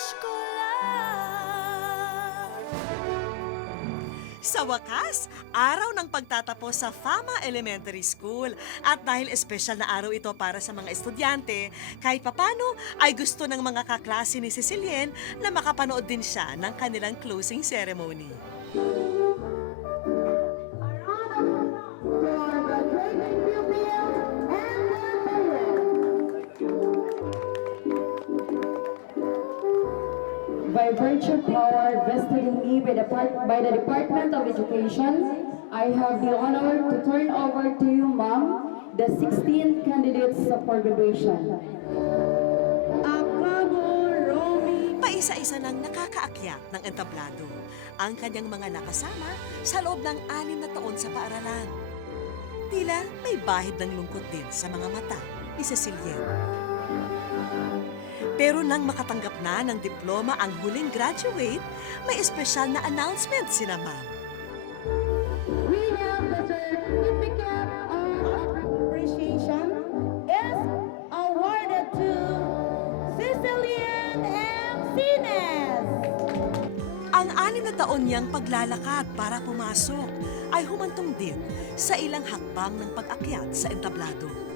wish ko lang. Sa wakas, araw ng pagtatapos sa Fama Elementary School. At dahil espesyal na araw ito para sa mga estudyante, kahit papano ay gusto ng mga kaklase ni Cecilien na makapanood din siya ng kanilang closing ceremony. By virtue of power vested in me by the Department of Education, I have the honor to turn over to you, Ma'am, the 16 candidates for graduation. Paisa-isa nang nakakaakyat ng entablado ang kanyang mga nakasama sa loob ng 6 na taon sa paaralan. Tila may bahid ng lungkot din sa mga mata ni Cecilien. Pero nang makatanggap na ng diploma ang huling graduate, may espesyal na announcement sina Ma'am. We have the certificate of appreciation is awarded to Cecilien M. Sines. Ang 6 na taon niyang paglalakad para pumasok ay humantong din sa ilang hakbang ng pag-akyat sa entablado.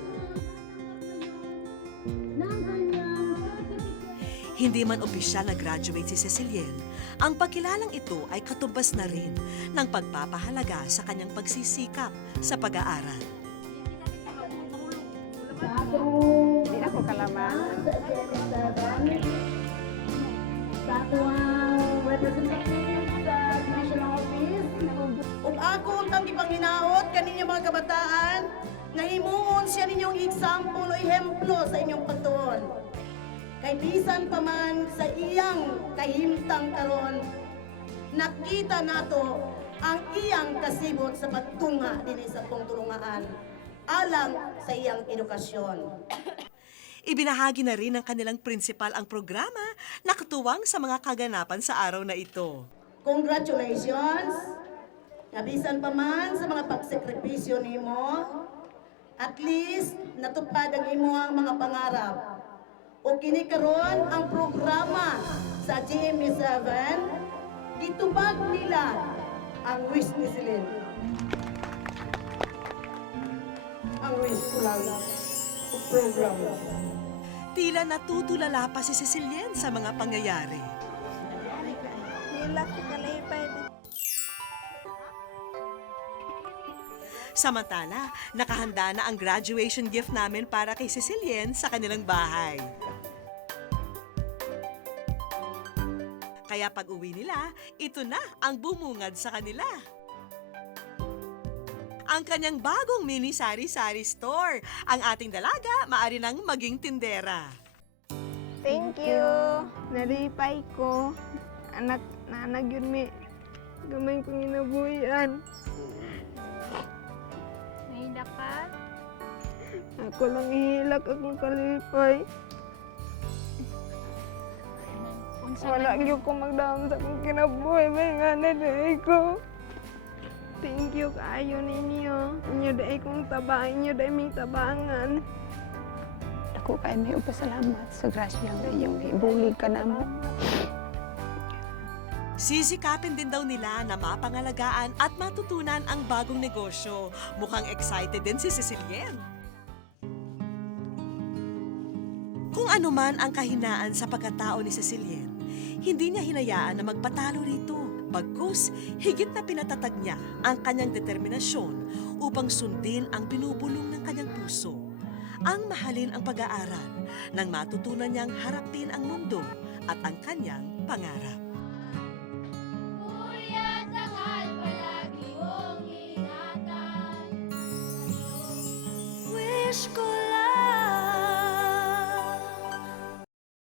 Hindi man opisyal na graduate si Cecilien, ang pagkilalang ito ay katumbas na rin ng pagpapahalaga sa kanyang pagsisikap sa pag-aaral. Hindi ako kalaman. Sa tuwang representative sa National Office. Ug ako tang gipanginaot kaninyo mga kabataan nga himuon siya ninyong example o ehemplo sa inyong pagtuon. Kay bisan pa man sa iyang kahimtang karon, nakita nato ang iyang kasibot sa pagtunga dinhi sa pangtulungaan alang sa iyang edukasyon. Ibinahagi na rin ng kanilang prinsipal ang programa na katuwang sa mga kaganapan sa araw na ito. Congratulations! Nabisan pa man sa mga pagsakripisyo nimo, at least natupad ang imuhang mga pangarap. O kini karon ang programa sa GMA7, gitubag nila ang wish ni Celine. Ang wish ko lang o programa. Tila natutulala pa si Cecilien sa mga pangyayari. Hilak ko kalipay. Samantala, nakahanda na ang graduation gift namin para kay Cecilien sa kanilang bahay. Kaya pag uwi nila, ito na ang bumungad sa kanila. Ang kanyang bagong mini sari-sari store. Ang ating dalaga, maaari nang maging tindera. Thank you. Nalipay ko. Anak, nanag yun mi. Gamay kong inabuyan. Nahilak ka? Ako lang ihilak akong kalipay. Wala gyud ko magdam sa akong kinabuhi. May nga na dahi ko. Thank you kaayo ninyo. Inyo dahi kong taba. Inyo dahi may tabangan. Ako kay may upasalamat sa grasya nga iyong ibulig ka na mo. Sisikapin din daw nila na mapangalagaan at matutunan ang bagong negosyo. Mukhang excited din si Cecilien. Kung ano man ang kahinaan sa pagkatao ni Cecilien, hindi niya hinayaan na magpatalo rito. Bagkus, higit na pinatatag niya ang kanyang determinasyon upang sundin ang binubulong ng kanyang puso. Ang mahalin ang pag-aaral nang matutunan niyang harapin ang mundo at ang kanyang pangarap. Wish ko